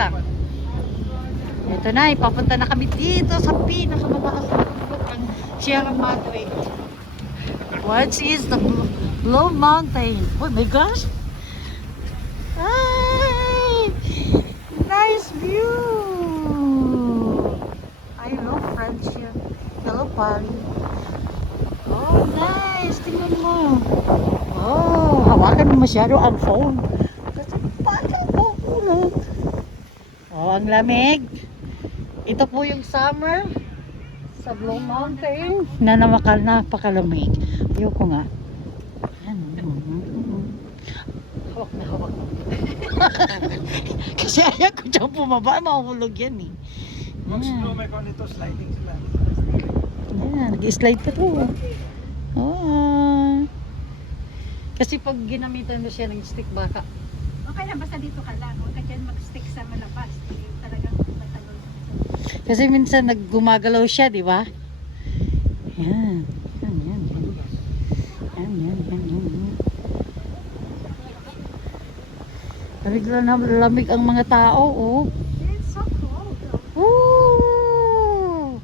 lang. Ito na, ipapunta na kami dito sa pinakamataas na bundok ng Sierra Madre. What is the Blue Mountain? Oh my gosh! Ay! Nice view! I love friendship. Hello, Pari. Oh, nice! Tingnan mo. Oh, hawakan mo masyado ang phone. Kasi parang makulat. Oh, ang lamig. Ito po yung summer sa Blue Mountain na napakalamig. Ayoko nga. Yan. Hawak na hawak. Kasi ayaw ko dyan bumaba. Mahulog yan eh. Mag-slow may kung nito, sliding sila. Yan, nag-slide pa to. Oh. Kasi pag ginamitan mo siya ng stick baka. Okay lang, basta dito ka lang. Huwag ka dyan mag-stick sa malabas. Talagang matagal. Kasi minsan naggumagalaw siya, di ba? Yan. Yan, yan, yan. Yan, yan, yan, yan. Lamig na lamig ang mga tao, oh. It's so cold. Woo!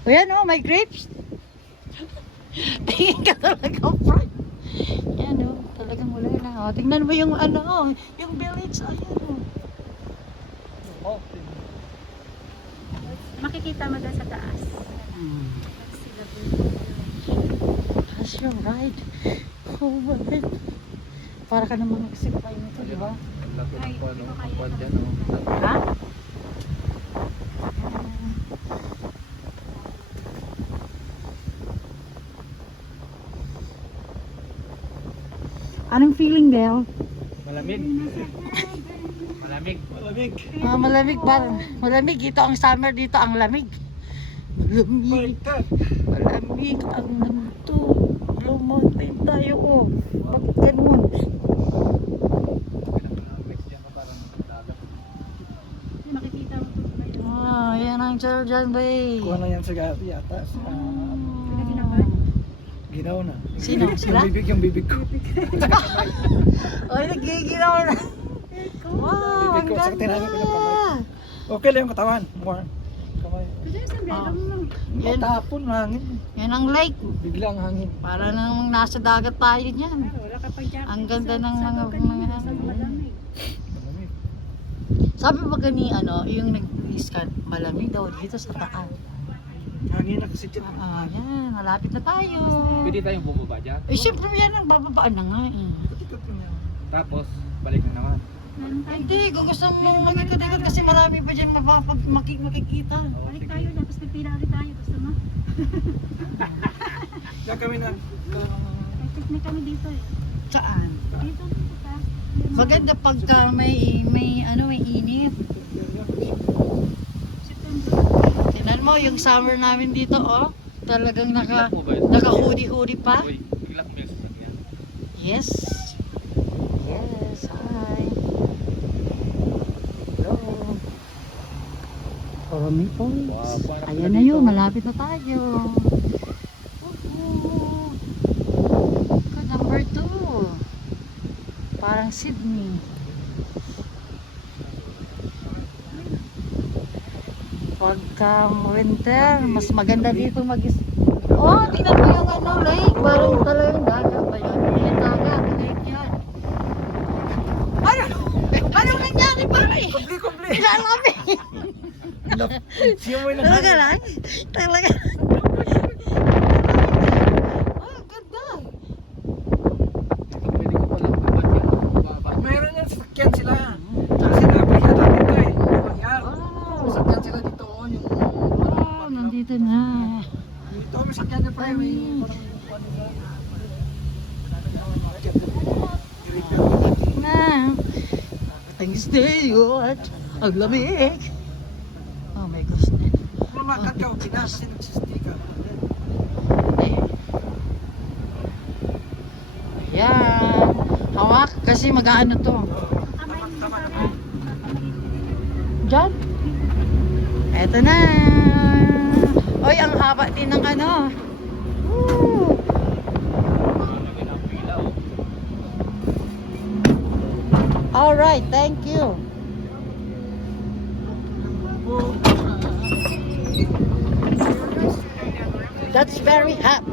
O yan, oh, may grapes. Tingin ka talaga, friend. Yan, oh, talagang wala na. Oh, tingnan mo yung ano, oh, yung village, ayan, oh. Makikita mo doon sa taas. Sila doon. That's your ride. Oh my God. Para ka naman nagsipay nito, di ba? Ay, hindi ko kaya Kwan dyan, naman. Ha? Anong feeling, Del? Malamig. Malamig. Malamig. Malamig ba? Malamig. Ito ang summer dito, ang lamig. Malamig. Baliktad. Malamig ang nandito. Blue Mountain tayo, oh. Bakit ganun? Makikita mo doon ba yun? Ah, yan ang Georgian Bay. Kuha na yan sa gati yata. Ginaw na. Sino? Sila? Yung bibig ko. Ay, nagiginaw na. Wow, ang Bibig ko, sa tinago ko yung ganda. Okay lang yung katawan. More. Kamay. Kasi yung sombrero mo lang. Yan. Matapon, hangin. Yan ang lake. Biglang hangin. Para nang nasa dagat tayo niyan. Wala ka pa jacket. Ang ganda ng Sa mga- kanina, mga- sa malamig. Malamig. Sabi ba gani ano, yung nag-scan, malamig daw dito sa taas. Hangin na kasi dyan. Yan, malapit na tayo. Pwede tayong bumaba dyan. Eh, syempre yan ang bababaan na nga eh. Ikot-ikot mo yan. Tapos, balik na naman. Meron tayo. Hindi, kung gusto mong magikot-ikot kasi marami pa dyan makikita. Balik tayo, tapos pipila ulit tayo. Gusto mo? Diyan kami na. May picnic kami dito eh. Saan? Dito, dito ka. Maganda pagka may init. September. Tingnan mo yung summer namin dito, oh. Talagang Bigla po ba yun? naka-hoodie-hoodie pa. Uy, bigla po ba yung sasakyan? Yes. Yes, hi. Hello. Kami po. Wow, parang Ayan na yun, malapit na tayo. Woohoo. Good, number 2. Parang Sydney. Pagka winter, mas maganda dito Oh, tingnan mo yung ano, lake. Parang talagang dagat ba yun? Yung dagat, lake yan. Ano? Anong nangyari pare? Kubli-kubli. Kailan kami? Siya mo yung Talaga lang? Talaga. Oh, ganda. Pwede ko palang bumaba dyan. Bumaba. Meron yan, sakyan sila. Kasi napagyan natin ito eh. Napagyan. Oh, Sakyan sila dito. Yung oh, nandito na. dito, may sakyan na pa yun. May parang kuwan nila. Na. Thanks to you at ang lamig. Oh my gosh. Kung makakad ka, okay na kasi nagsistika. Ayan. Hawak kasi mag-aano to. Kamay mo Tama, sa tama. Diyan. Eto na. Oy, ang haba din ng ano. Woo. Lagyan ng pila, oh. All right, thank you. That's very hot.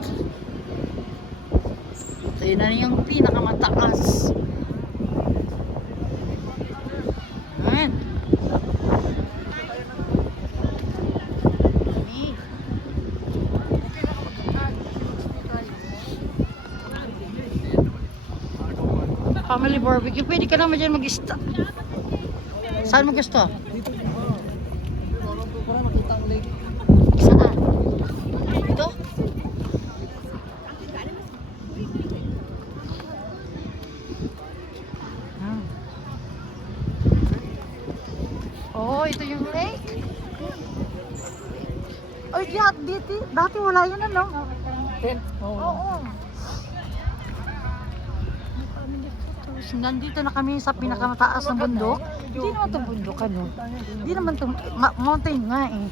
So yun na yung pinakamataas. Ayan. Family barbecue. Pwede ka naman dyan mag-ista. Saan mo gusto? Dito. Para makita ang lake. Saan? Dito? Ah. Oh, ito yung lake. Ay, dati wala yan ano? Tent. Oo. Nandito na kami sa pinakamataas ng bundok. Hindi naman itong bundok ano. Hindi naman itong mountain nga eh.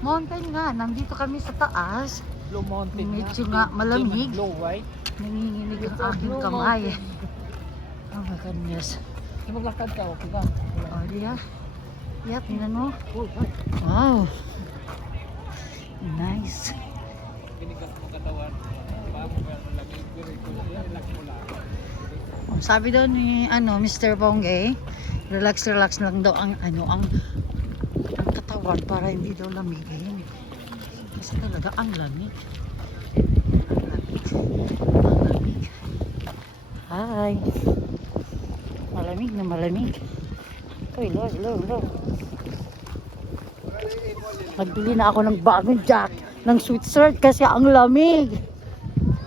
Mountain nga. Nandito kami sa taas. Blue Mountain. Medyo nga malamig. Blue white. Nanginginig ang aking kamay. Oh my goodness. Maglakad ka, okay ka? Oh, yeah. Yeah, tingnan mo. Wow. Nice. Sabi daw ni Mr. Bongge, relax lang daw ang katawan para hindi daw lamigin. Kasi talaga ang lamig. Ang lamig. Hi. Malamig na malamig. Uy, low. Nagbili na ako ng bagong ng sweatshirt kasi ang lamig.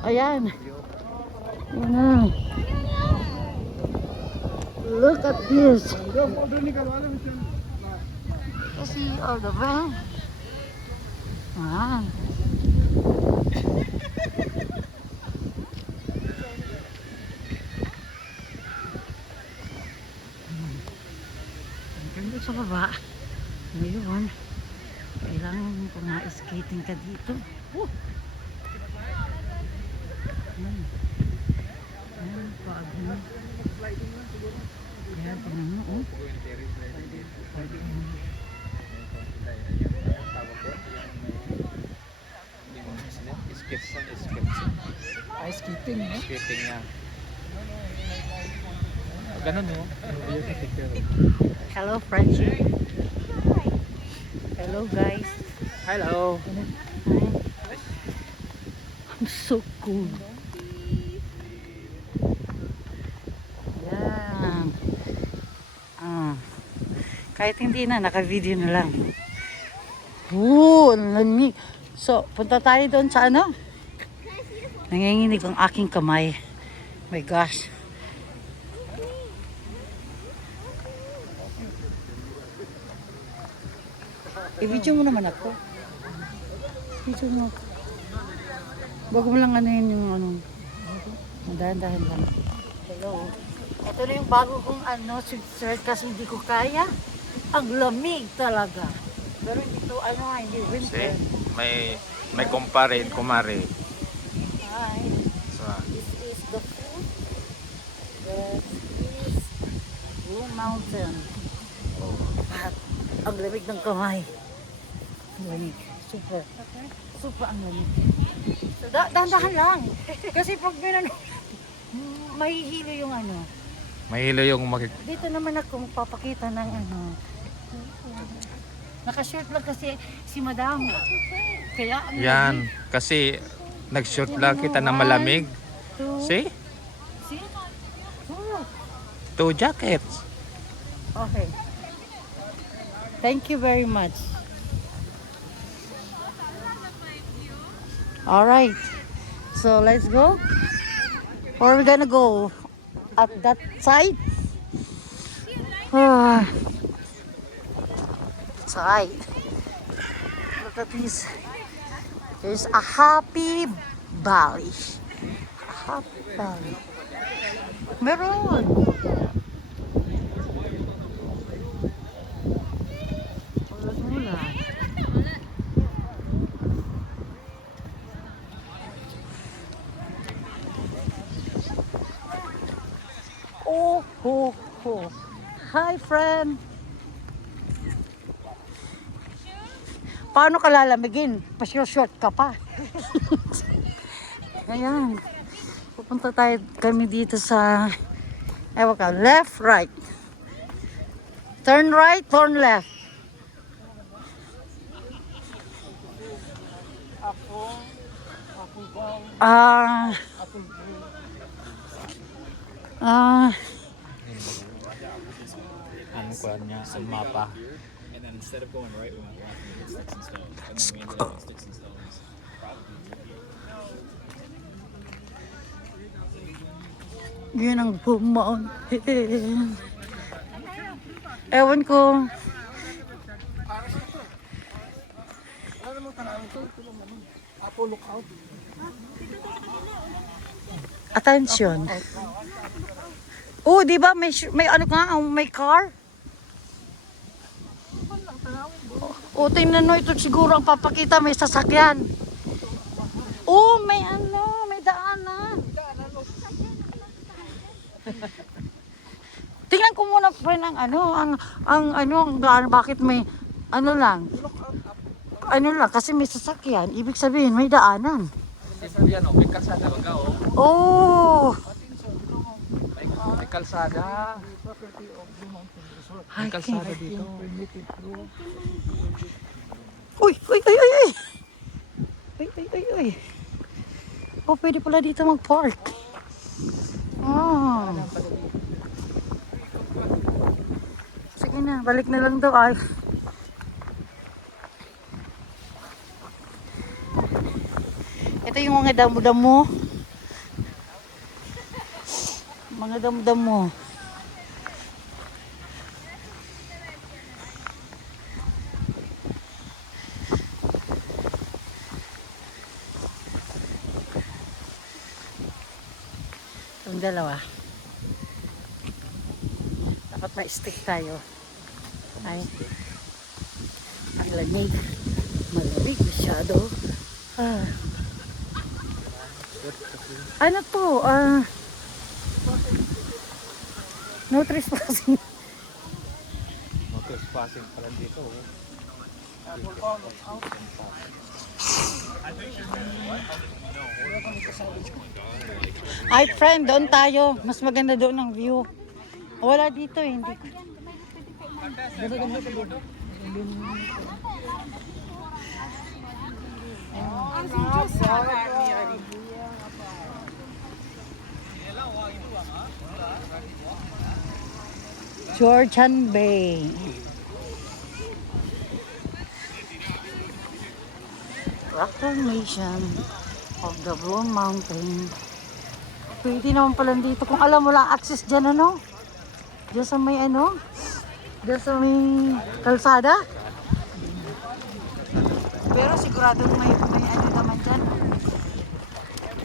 Ayan. Ayan na. Look at this. Kasi all the way. Ah. Ganda sa baba. Ngayon, kailangan puma-skating ka dito. Ayan, paag mo. Ayan, tingnan mo, oh. Ice skating, no? Skating nga. Ganun no? Hello, Frenchie. Hello, guys. Hello. Hi. I'm so cool. Yan. Kahit hindi na, naka-video na lang. Ang lamig. So, punta tayo doon sa ano? Nanginginig ang aking kamay. My gosh. I-video mo naman ako. Video mo ako. Bago mo lang ano yun yung ano. Dahan-dahan lang. Hello. Ito na yung bago kong sweatshirt kasi hindi ko kaya. Ang lamig talaga. Pero hindi to hindi winter. May kumare. Hi. So, This is the food. This is Blue Mountain. At ang lamig ng kamay. Ang lamig. Super ang lamig. So, dahan-dahan lang. Kasi pag mahihilo yung mahilo yung Dito naman ako magpapakita ng Naka-shirt lang kasi si Madam. Kaya ang yan. lamig. Kasi nag-short lang kita na malamig. Two. See? See? Oh. 2 jackets. Okay. Thank you very much. All right. So let's go. Where are we gonna go? At that side? Side. Look at this. There's a happy valley. A happy valley. Meron. Wala. Oh, Hi, friend. Paano ka lalamigin? Pa-short ka pa. Ayan. Pupunta kami dito sa, ewan ka, left, right. Turn right, turn left. Ah. Ano ko niya sa mapa? And then instead of going right, we went left and we hit sticks and stones. And Let's then we ended go. up with sticks and stones. Yun ang Blue Mountain. Ewan ko. Attention. Oh, di ba may ano ka, may car? Oh, tingnan mo, ito siguro ang papakita, may sasakyan. Oh, may ano, may daanan. Tingnan ko muna friend ang ano, ang daan, bakit may ano lang kasi may sasakyan, ibig sabihin may daanan. Yan may kalsada baga Oh, May kalsada. May kalsada dito. Uy, uy, uy, uy, uy. Uy, uy, uy, uy. Oh, pwede pala dito mag-park. Oh. Sige na, balik na lang daw ay. Ito yung mga damo-damo. Mga damo-damo. Itong dalawa. Dapat ma-stick tayo. Ay. Ang lamig. Malamig masyado. Ah. Ano to? No trespassing. Trespassing pala dito. Ay friend, doon tayo. Mas maganda doon ang view. Wala dito eh. Hindi. Georgian Bay. Rock formation of the Blue Mountain. Pwede naman pala dito. Kung alam mo lang access dyan, ano? Diyan sa may ano? Diyan sa may kalsada. Pero sigurado may ano naman dyan.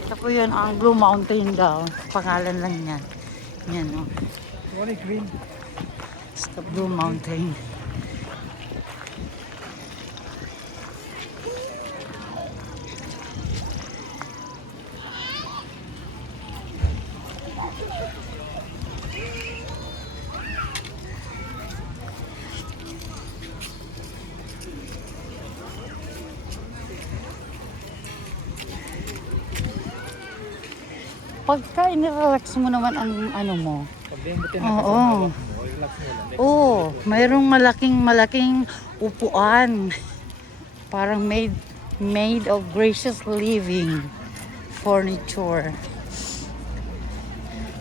Ito po yun ang Blue Mountain daw. Pangalan lang yan. Yan o. What green? It's the Blue Mountain. Pagka inirelax mo naman ang ano mo. Pag limbutin Oo. relax mo lang. Oo, mayroong malaking upuan. Parang made of gracious living furniture.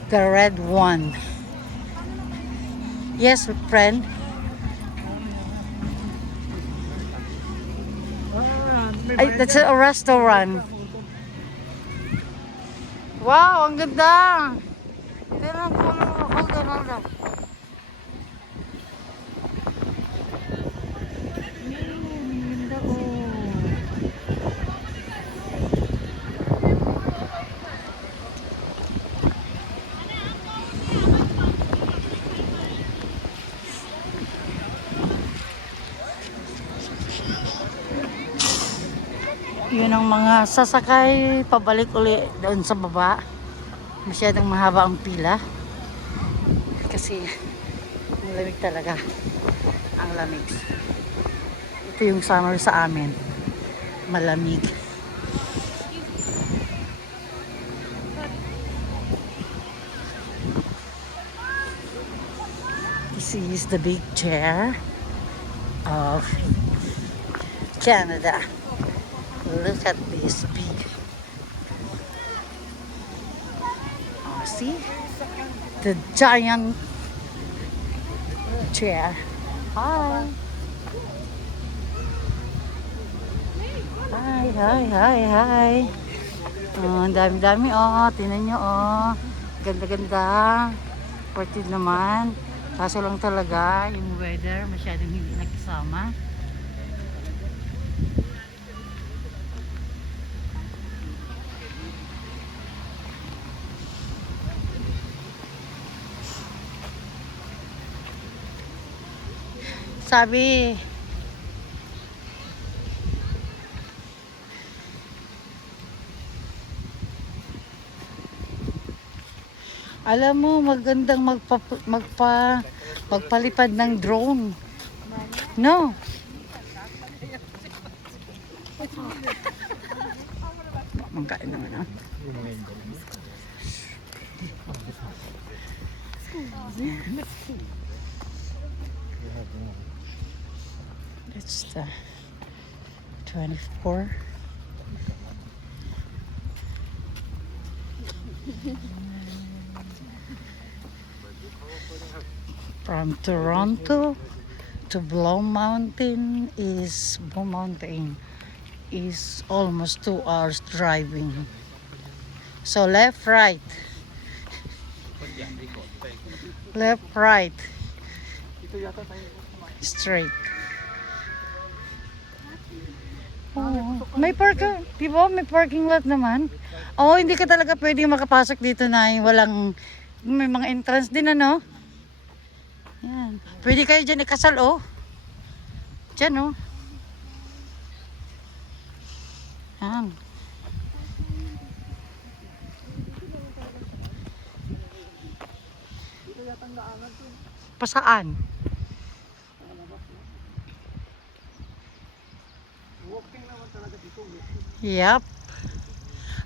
The red one. Yes, friend. Ay, that's a restaurant. Wow, ang ganda. Tignan ko. Hold on. Ganda oh. Yun ang mga sasakay pabalik uli doon sa baba. Masyadong mahaba ang pila kasi may Malamig talaga. Ang lamig. Ito yung summer sa amin. Malamig. This is the big chair of Canada. Look at this big. Oh, see? The giant chair. Hi. Hi, hi, hi, hi. Oh, ang dami-dami oh. Tingnan nyo oh. Ganda-ganda. Ported naman. Kaso lang talaga, yung weather masyadong hindi nakisama. Sabi, alam mo, magandang magpalipad ng drone. No? Mangkain naman ah. It's the 24. From Toronto to Blue Mountain is almost 2 hours driving. So left, right. Left, right. Straight. Oh, may parking, di ba? May parking lot naman. Oh, hindi ka talaga pwedeng makapasok dito na walang, may mga entrance din ano. Yan. Pwede kayo dyan ikasal oh. Dyan oh. Yan. Pasaan? Yep.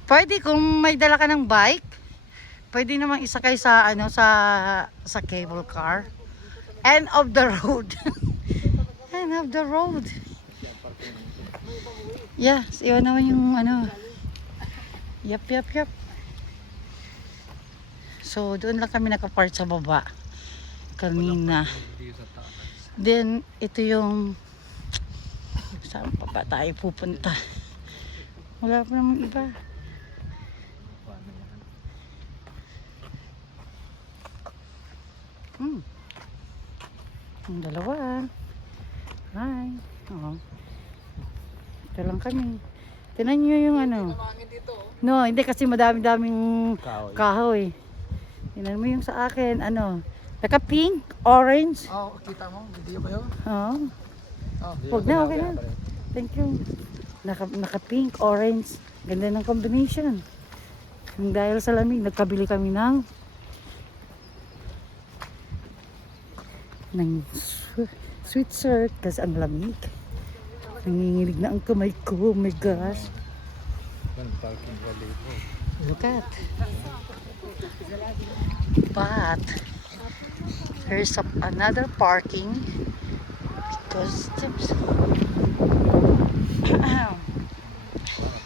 Pwede kung may dala ka ng bike, pwede namang isakay sa ano sa cable car. End of the road. End of the road. Yeah, iwan naman yung ano. Yep. So, doon lang kami nakapark sa baba kanina. Then, ito yung saan pa ba tayo pupunta? Wala pa namang iba. Ang dalawa. Hi. Oo. Ito lang kami. Tinan nyo yung ano. No, hindi kasi madami-daming kahoy. Tinan mo yung sa akin. Ano. Naka pink, orange. Oh, kita mo? Video ba yun? Oo. Oh, Huwag na, okay na. Thank you. Naka pink, orange. Ganda ng combination. Dahil sa lamig, nagkabili kami ng sweatshirt kasi ang lamig. Nanginginig na ang kamay ko. Oh my gosh. Look at. But there's another parking because there's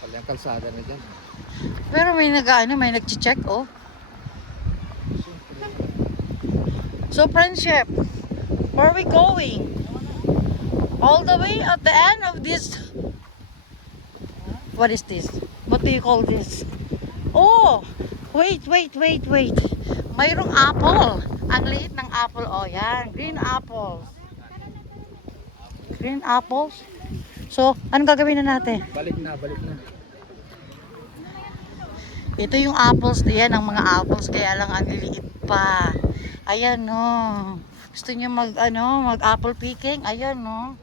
Yung kalsada na dyan. pero may may nag-check oh. So friendship, where are we going? All the way at the end of this. What is this? What do you call this? Oh, wait. Mayroong apple. Ang liit ng apple. Oh, yan. Green apples. Green apples. So, anong gagawin na natin? Balik na. Ito yung apples. Yan ang mga apples. Kaya lang ang liliit pa. Ayan, no. Gusto niyo mag apple picking? Ayan, no.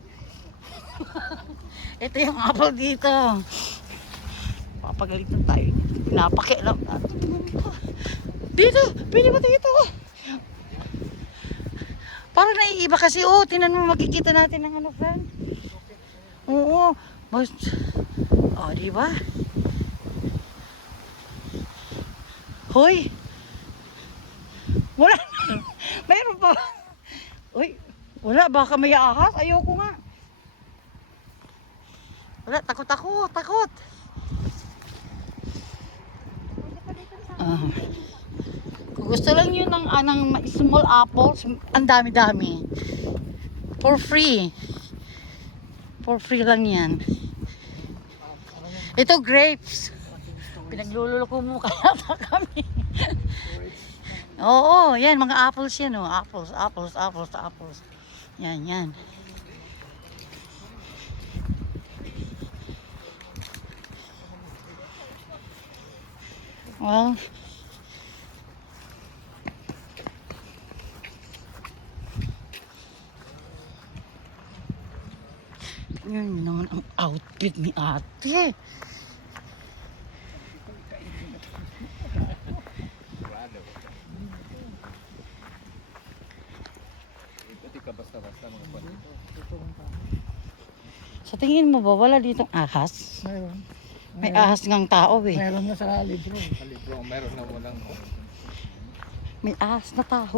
Ito yung apple dito. Papagalitan tayo. Pinapakialam natin. Dito! Pwede ba dito? Parang naiiba kasi, oh, tinan mo, makikita natin ang ano, friend. Oo, mas, oh, di ba? Hoy! Wala na. Mayroon pa. Uy, wala, baka may ahas. Ayoko nga. Wala, takot ako, takot. Kung gusto lang yun ng small apples, ang dami-dami. For free. For free lang yan. Ito grapes. Pinagluloko mo kaya kami. Oo, yan, mga apples yan, oh. Apples, apples, apples, apples. Yan, yan. Well, tingnan naman ang outfit ni ate. Pati ka basta-basta mga kwan dito. Sa tingin mo ba wala ditong ahas? Mayroon. May ahas ngang tao eh. Mayroon na sa libro. Sa libro, meron na walang. May ahas na tao.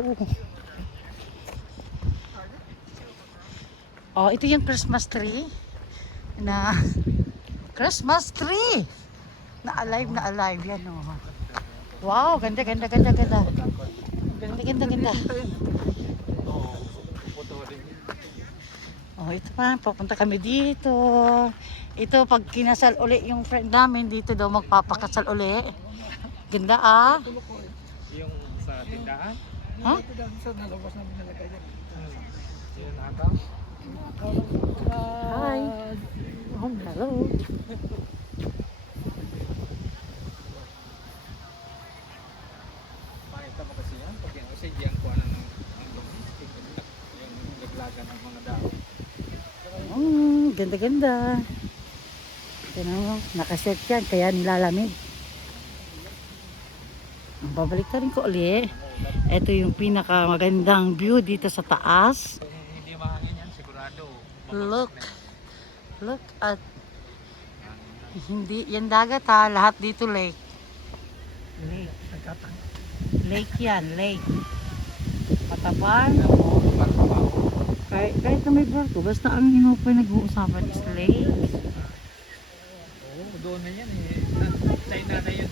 Oh, ito yung Christmas tree. Na Christmas tree. Na alive yan oh. Wow, ganda, ganda, ganda, ganda. Ganda, ganda, ganda. Oh, ito pa, papunta kami dito. Ito, pag kinasal uli yung friend namin, dito daw magpapakasal uli. Ganda ah. Yung sa tindahan, Ha? Ito daw sa nalabas namin nalagay dyan. yun ata. Hi. Oh, hello. Pakita mo kasi yan, pag yung kasi yung kuha ng yung naglagan ng mga dao. Ganda, ganda. Tignan mo, nakaset yan, kaya nilalamig. Babalik ka rin ko ulit. Ito yung pinakamagandang view dito sa taas. Kung hindi mahangin yan, sigurado. Look. Look at hindi yan dagat ha, lahat dito lake. Lake. Nagkatang. Lake yan, lake. Matabang. Parpapaw. Kahit na may barko, basta ang inupoy nag-uusapan is lake. Oo, doon na yan eh. China na yun.